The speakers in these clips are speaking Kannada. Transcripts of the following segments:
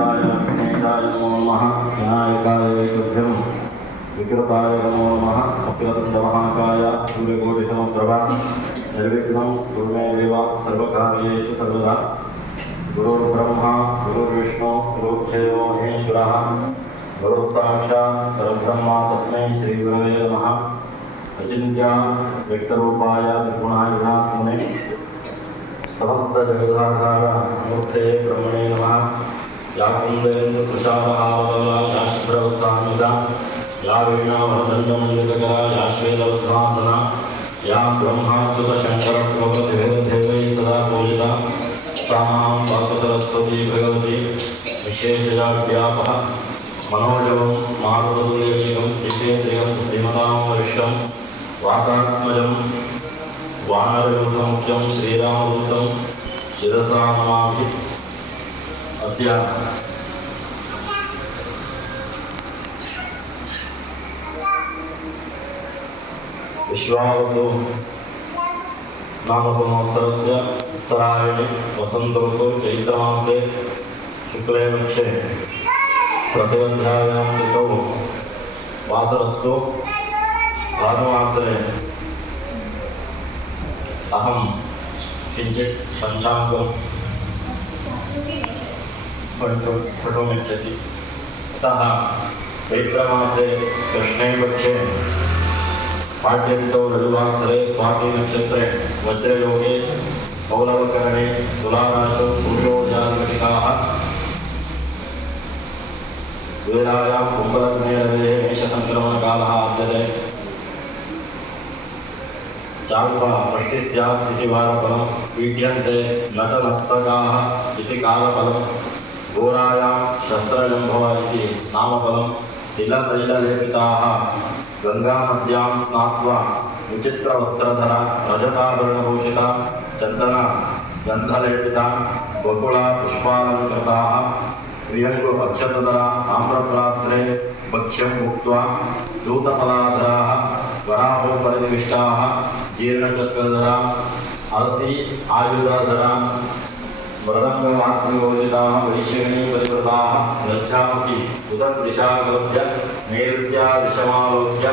गणेशाय नमो नमः। विनायकाय वैकुण्ठं विकृताय नमो नमः। वक्रतुण्डमहाकाय सूर्यकोटिसमप्रभा निर्विघ्नं कुरु मे देव सर्वकार्येषु सर्वदा। गुरुर्ब्रह्मा गुरुर्विष्णु गुरुर्देवो महेश्वरः गुरुः साक्षात् परब्रह्म तस्मै श्रीगुरवे नमः। अचिन्त्य व्यक्तरूपाय त्रिगुणाय गुणात्मने समस्त जगदाधार मूर्ते ब्रह्मणे नमः। या कुन्देन्दु कुशावहावला या शुभ्रवत्सानुदा या वीणावरदण्डमण्डितकरा या श्वेतवद्भासना या ब्रह्माच्युतशङ्करप्रभृतिभिर्देवैः सदा पूजिता सा मां पातु सरस्वती भगवती विशेषजाड्यापः मनोजवं मारुततुल्यवेगं जितेन्द्रियं श्रीमतां वरिष्ठं वातात्मजं वानरयूथमुख्यं श्रीरामदूतं शिरसा नमामि। अद्य विश्वावसु नामसंवत्सरस्य उत्तरायणे वसन्तऋतौ चैत्रमासे शुक्ले पक्षे प्रतिपद्यायां तिथौ वासरस्तु भानुवासरे अहं किञ्चित् पञ्चाङ्गं पठुमिच्छति। अतः चैत्रमासे कृष्णे पक्षे पाड्यन्तौ रविवासरे स्वाति नक्षत्रे वज्रयोगे पौलवकरणे तुलाराशौ सूर्योदयादिघटिकाः वेलायां कुम्भलग्ने रवेः मेषसङ्क्रमणकालः आद्यते। चाल्पा वृष्टिः स्यात् इति वारफलं पीड्यन्ते नटनर्तकाः इति कालफलं घोरायां शस्त्रजम्भव इति नामफलं तिलतैललेपिताः गङ्गानद्यां स्नात्वा विचित्रवस्त्रधरा रजताभरणभूषिता चन्दन गन्धलेपिता बकुळा पुष्पालङ्कृताः प्रियङ्गु अक्षतधरा आम्रप्रात्रे भक्ष्यं भुक्त्वा चूतफलाधराः वराहोपरिनिविष्टाः जीर्णचक्रधरा अलसी आयुधधरा मृदङ्गवाद्यघोषिताः वैश्यिणी परिवृताः लज्जामुखी उदग्दिशागोप्य नैऋत्यादिशमालोक्य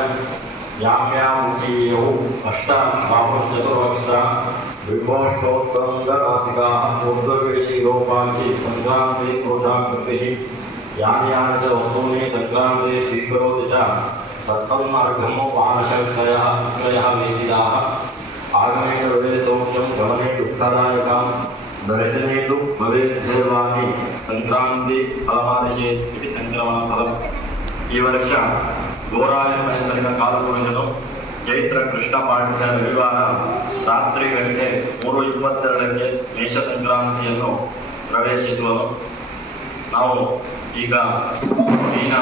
याम्यामुखीयौ अष्टबाहुश्चतुर्वक्त्रा बिम्बोष्टोत्तरङ्गनासिकाः ऊर्ध्वगिरिशिरोपाङ्गी सङ्क्रान्ति पुरुषाकृतिः यानि यानि च वस्तूनि सङ्क्रान्ति स्वीकरोति च तत्तन्नर्घमोपानशक्तयः वेदिताः आगमे भवेत् सौख्यं गमने दुःखदायकां दर्शने तु भवेद्देवानि संक्रांति फलमादिशेत् इति संक्रमणफलम्। ಈ ವರ್ಷ ಗೋರಾಯನ ಹೆಸರಿನ ಕಾಲಪುರುಷನು ಚೈತ್ರ ಕೃಷ್ಣ ಪಾಡ್ಯ ರವಿವಾರ ರಾತ್ರಿ ಗಂಟೆ 3:22ಕ್ಕೆ ಮೇಷ ಸಂಕ್ರಾಂತಿಯನ್ನು ಪ್ರವೇಶಿಸುವನು. ನಾವು ಈಗ ಮೀನ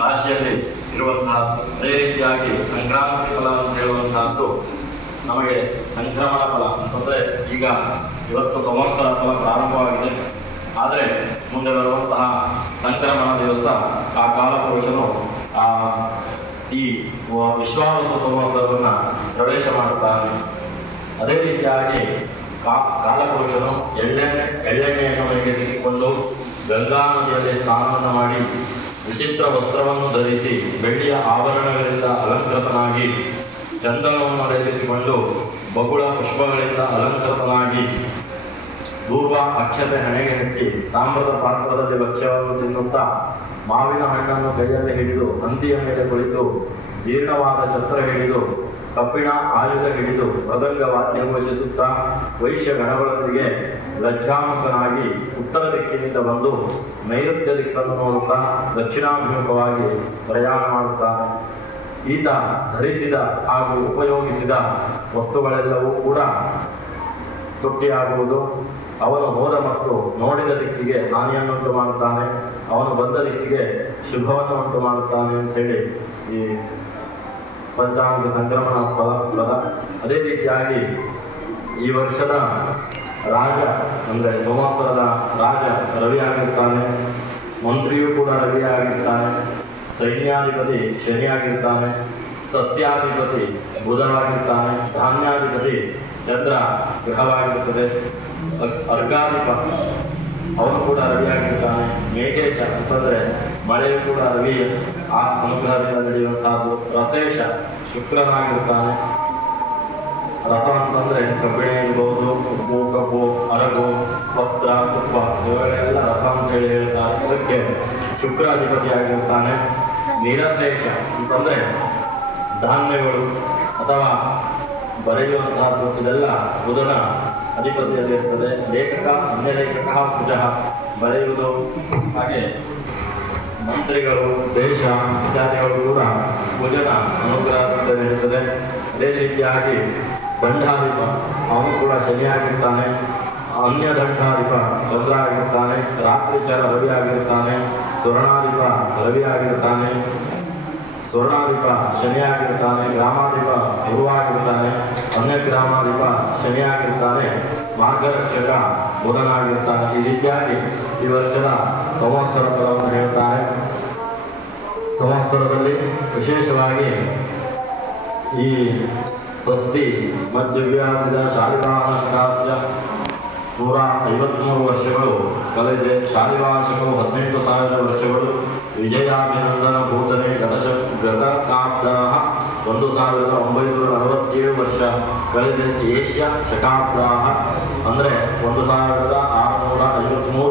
ರಾಶಿಯಲ್ಲಿ ಇರುವಂತಹದ್ದು. ಅದೇ ರೀತಿಯಾಗಿ ಸಂಕ್ರಾಂತಿ ಫಲ ಅಂತ ಹೇಳುವಂತಹದ್ದು ನಮಗೆ ಸಂಕ್ರಮಣ ಫಲ ಅಂತಂದರೆ ಈಗ ಇವತ್ತು ಸಂವತ್ಸರ ಫಲ ಪ್ರಾರಂಭವಾಗಿದೆ. ಆದರೆ ಮುಂದೆ ಬರುವಂತಹ ಸಂಕ್ರಮಣ ದಿವಸ ಆ ಕಾಲಪುರುಷನು ಈ ವಿಶ್ವಾವಸು ಸಂವತ್ಸರವನ್ನು ಪ್ರವೇಶ ಮಾಡುತ್ತಾನೆ. ಅದೇ ರೀತಿಯಾಗಿ ಕಾಲಪುರುಷನು ಎಳ್ಳೆಣ್ಣೆಯನ್ನು ಮೈಗೆ ತಿಕ್ಕಿಕೊಂಡು ಗಂಗಾ ನದಿಯಲ್ಲಿ ಸ್ನಾನವನ್ನು ಮಾಡಿ ವಿಚಿತ್ರ ವಸ್ತ್ರವನ್ನು ಧರಿಸಿ ಬೆಳ್ಳಿಯ ಆಭರಣಗಳಿಂದ ಅಲಂಕೃತನಾಗಿ ಚಂದನವನ್ನು ಲೇಪಿಸಿಕೊಂಡು ಬಗುಳ ಪುಷ್ಪಗಳಿಂದ ಅಲಂಕೃತನಾಗಿ ಧೂಪ ಅಕ್ಷತೆ ಹಣೆಗೆ ಹಚ್ಚಿ ತಾಮ್ರದ ಪಾತ್ರದಲ್ಲಿ ಭಕ್ಷ್ಯವನ್ನು ತಿನ್ನುತ್ತಾ ಮಾವಿನ ಹಣ್ಣನ್ನು ಕೈಯಲ್ಲಿ ಹಿಡಿದು ಹಂದಿಯ ಮೇಲೆ ಕುಳಿತು ಜೀರ್ಣವಾದ ಛತ್ರ ಹಿಡಿದು ಕಬ್ಬಿಣ ಆಯುಧ ಹಿಡಿದು ಮೃದಂಗ ವಾದ್ಯ ಘೋಷಿಸುತ್ತಾ ವೈಶ್ಯ ಗಣಗಳೊಂದಿಗೆ ಲಜ್ಜಾಮುಖನಾಗಿ ಉತ್ತರ ದಿಕ್ಕಿನಿಂದ ಬಂದು ನೈಋತ್ಯ ದಿಕ್ಕನ್ನು ನೋಡುತ್ತಾ ದಕ್ಷಿಣಾಭಿಮುಖವಾಗಿ ಪ್ರಯಾಣ ಮಾಡುತ್ತಾನೆ. ಈತ ಧರಿಸಿದ ಹಾಗೂ ಉಪಯೋಗಿಸಿದ ವಸ್ತುಗಳೆಲ್ಲವೂ ಕೂಡ ತುಟ್ಟಿಯಾಗುವುದು. ಅವನು ಹೋದ ಮತ್ತು ನೋಡಿದ ದಿಕ್ಕಿಗೆ ಹಾನಿಯನ್ನುಂಟು ಮಾಡುತ್ತಾನೆ, ಅವನು ಬಂದ ದಿಕ್ಕಿಗೆ ಶುಭವನ್ನು ಉಂಟು ಮಾಡುತ್ತಾನೆ ಅಂತೇಳಿ ಈ ಪಂಚಾಂಗ ಸಂಕ್ರಮಣ ಫಲ. ಅದೇ ರೀತಿಯಾಗಿ ಈ ವರ್ಷದ ರಾಜ ಅಂದರೆ ಸಂವತ್ಸರದ ರಾಜ ರವಿಯಾಗಿರ್ತಾನೆ, ಮಂತ್ರಿಯೂ ಕೂಡ ರವಿಯಾಗಿರ್ತಾನೆ, ಸೈನ್ಯಾಧಿಪತಿ ಶನಿಯಾಗಿರ್ತಾನೆ, ಸಸ್ಯಾಧಿಪತಿ ಬುಧವಾಗಿರ್ತಾನೆ, ಧಾನ್ಯಾಧಿಪತಿ ಚಂದ್ರ ಗ್ರಹವಾಗಿರುತ್ತದೆ, ಅರ್ಗಾಧಿಪ ಅವನು ಕೂಡ ರವಿಯಾಗಿರ್ತಾನೆ. ಮೇಘೇಶ ಅಂತಂದರೆ ಮಳೆಯು ಕೂಡ ರವಿ ಆ ಅನುಗ್ರಹದಿಂದ ನಡೆಯುವಂತಹದ್ದು. ರಸೇಶ ಶುಕ್ರನಾಗಿರ್ತಾನೆ. ರಸ ಅಂತಂದರೆ ಕಬ್ಬಿಣ ಇರ್ಬೋದು, ಉಪ್ಪು, ಕಬ್ಬು, ಅರಗು, ವಸ್ತ್ರ, ತುಪ್ಪ ಇವುಗಳೆಲ್ಲ ರಸ ಅಂತ ಹೇಳಿ ಹೇಳ್ತಾರೆ. ಅದಕ್ಕೆ ಶುಕ್ರ ಅಧಿಪತಿಯಾಗಿರ್ತಾನೆ. ನಿರಶೇಷ ಅಂತಂದರೆ ಧಾನ್ಯಗಳು ಅಥವಾ ಬರೆಯುವಂತಹದ್ದು ಇದೆಲ್ಲ ಬುಧನ ಅಧಿಪತಿಯಲ್ಲಿರ್ತದೆ. ಲೇಖಕ, ಅನ್ಯಲೇಖಕ, ಕುಜ ಬರೆಯುವುದು, ಹಾಗೆ ಮಂತ್ರಿಗಳು, ದೇಶ ಇತ್ಯಾದಿಗಳು ಕೂಡ ಕುಜನ ಅನುಗ್ರಹದಿಂದ ನೀಡುತ್ತದೆ. ಅದೇ ರೀತಿಯಾಗಿ ದಂಡಾಧಿಪ ಅವನು ಕೂಡ ಶನಿಯಾಗಿರ್ತಾನೆ. ಅನ್ಯ ದಂಡಾಧಿಪ ಚಂದ್ರ ಆಗಿರ್ತಾನೆ. ರಾತ್ರಿಚರ ರವಿ ಆಗಿರ್ತಾನೆ. ಸ್ವರ್ಣಾಧಿಪ ರವಿ ಆಗಿರ್ತಾನೆ. ಸ್ವರ್ಣಾಧಿಪ ಶನಿಯಾಗಿರ್ತಾನೆ. ಗ್ರಾಮಾಧಿಪ ಗುರುವಾಗಿರ್ತಾನೆ. ಅನ್ಯ ಗ್ರಾಮಾಧಿಪ ಶನಿಯಾಗಿರ್ತಾನೆ. ಮಾರ್ಗರಕ್ಷಕ ಬುಧನಾಗಿರ್ತಾನೆ. ಈ ರೀತಿಯಾಗಿ ಈ ವರ್ಷದ ಸಂವತ್ಸರ ಫಲವನ್ನು ಹೇಳ್ತಾರೆ. ಸಂವತ್ಸರದಲ್ಲಿ ವಿಶೇಷವಾಗಿ ಈ ಸ್ವಸ್ತಿ ಮಧ್ಯುವ್ಯಾಧಿದ ಶಾಲಿವಾಹನಸ್ಯ 153 ವರ್ಷಗಳು ಕಳೆದಿದೆ. ಶಾಲಿವಾಹನಗಳು 18,000 ವರ್ಷಗಳು. ವಿಜಯಾಭಿನಂದನ ಭೂತನೆ ಗತಕಾಬ್ದ 1967 ವರ್ಷ ಕಳೆದ. ಏಷ್ಯ ಶಕಾಬ್ದ ಅಂದರೆ 1653.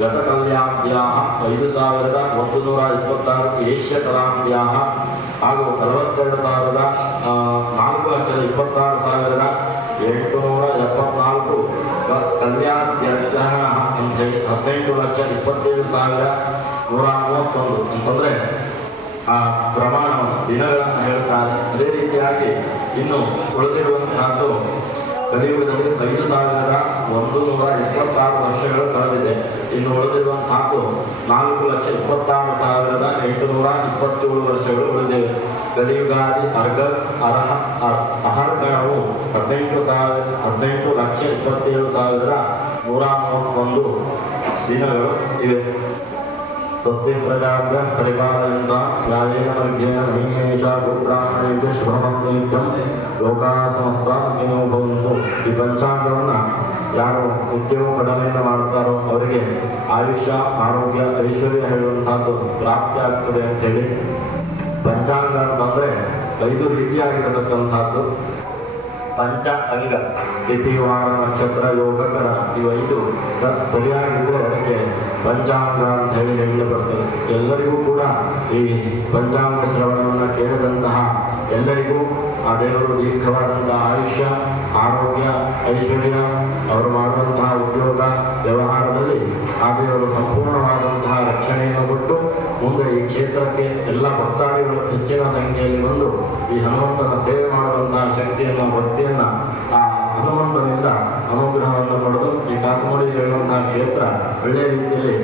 ಗತಕಲ್ಯಾಬ್ದ್ಯಾ 5126 ಏಷ್ಯ ಕಲಾಬ್ದ್ಯಾ ಹಾಗೂ 4,26,874 ಕಲ್ಯಾದ್ಯಗ್ರಹಣ ಅಂತ ಹೇಳಿ 18,27,131 ಅಂತಂದರೆ ಆ ಪ್ರಮಾಣವನ್ನು ದಿನಗಳನ್ನು ಹೇಳ್ತಾರೆ. ಅದೇ ರೀತಿಯಾಗಿ ಇನ್ನು ಉಳಿದಿರುವಂತಹದ್ದು ಕಲಿಯುಗದಲ್ಲಿ 5,126 ವರ್ಷಗಳು ಕಳೆದಿದೆ. ಇನ್ನು ಉಳಿದಿರುವಂತಹದ್ದು 4,26,827 ವರ್ಷಗಳು ಉಳಿದಿವೆ. ಕಲಿಯುಗಾದಿ ಅಹರ್ಗಣವು 18,27,131 ದಿನಗಳು ಇವೆ. ಸ್ವಸ್ತಿ ಪ್ರಜಾಭ್ಯ ಪರಿಪಾಲಯಂತ ನ್ಯಾಯೇನ ಮಧ್ಯೇನ ಮಹಿಮೇಷಾ ಗೋಬ್ರಾಹ್ಮಣೇಭ್ಯಃ ಶುಭಮಸ್ತು ನಿತ್ಯಂ ಲೋಕಾಃ ಸಮಸ್ತಾಃ ಸುಖಿನೋ ಭವಂತು. ಈ ಪಂಚಾಂಗವನ್ನು ಯಾರು ನಿತ್ಯವೂ ಪಠಣೆಯನ್ನು ಮಾಡ್ತಾರೋ ಅವರಿಗೆ ಆಯುಷ್ಯ, ಆರೋಗ್ಯ, ಐಶ್ವರ್ಯ ಹೇಳುವಂತಹದ್ದು ಪ್ರಾಪ್ತಿ ಆಗ್ತದೆ ಅಂಥೇಳಿ. ಪಂಚಾಂಗ ಅಂತಂದರೆ 5 ರೀತಿಯಾಗಿರತಕ್ಕಂಥದ್ದು. ಪಂಚ ಅಂಗ ತಿಥಿ, ವಾರ, ನಕ್ಷತ್ರ, ಯೋಗಕರ ಇವು 5 ಸರಿಯಾಗಿದ್ದರೆ ಅದಕ್ಕೆ ಪಂಚಾಂಗ ಅಂತ ಹೇಳಿ ಹೇಳಲ್ಪಡ್ತದೆ. ಎಲ್ಲರಿಗೂ ಕೂಡ ಈ ಪಂಚಾಂಗ ಶ್ರವಣವನ್ನು ಕೇಳಿದಂತಹ ಎಲ್ಲರಿಗೂ ಆ ದೇವರು ದೀರ್ಘವಾದಂತಹ ಆಯುಷ್ಯ, ಆರೋಗ್ಯ, ಐಶ್ವರ್ಯ, ಅವರು ಮಾಡುವಂತಹ ಉದ್ಯೋಗ ವ್ಯವಹಾರದಲ್ಲಿ ಆ ದೇವರು ಸಂಪೂರ್ಣವಾದಂತಹ ರಕ್ಷಣೆಯನ್ನು ಕೊಟ್ಟು ಮುಂದೆ ಈ ಕ್ಷೇತ್ರಕ್ಕೆ ಎಲ್ಲ ಭಕ್ತಾದಿಗಳು ಹೆಚ್ಚಿನ ಸಂಖ್ಯೆಯಲ್ಲಿ ಬಂದು ಈ ಹನುಮಂತನ ಸೇವೆ ಮಾಡುವಂತಹ ಶಕ್ತಿಯನ್ನು, ಭಕ್ತಿಯನ್ನು ಆ ಹನುಮಂತನಿಂದ ಅನುಗ್ರಹವನ್ನು ಪಡೆದು ಈ ಕಾಸಮುಡಿ ಹೇಳುವಂತಹ ಕ್ಷೇತ್ರ ಒಳ್ಳೆಯ ರೀತಿಯಲ್ಲಿ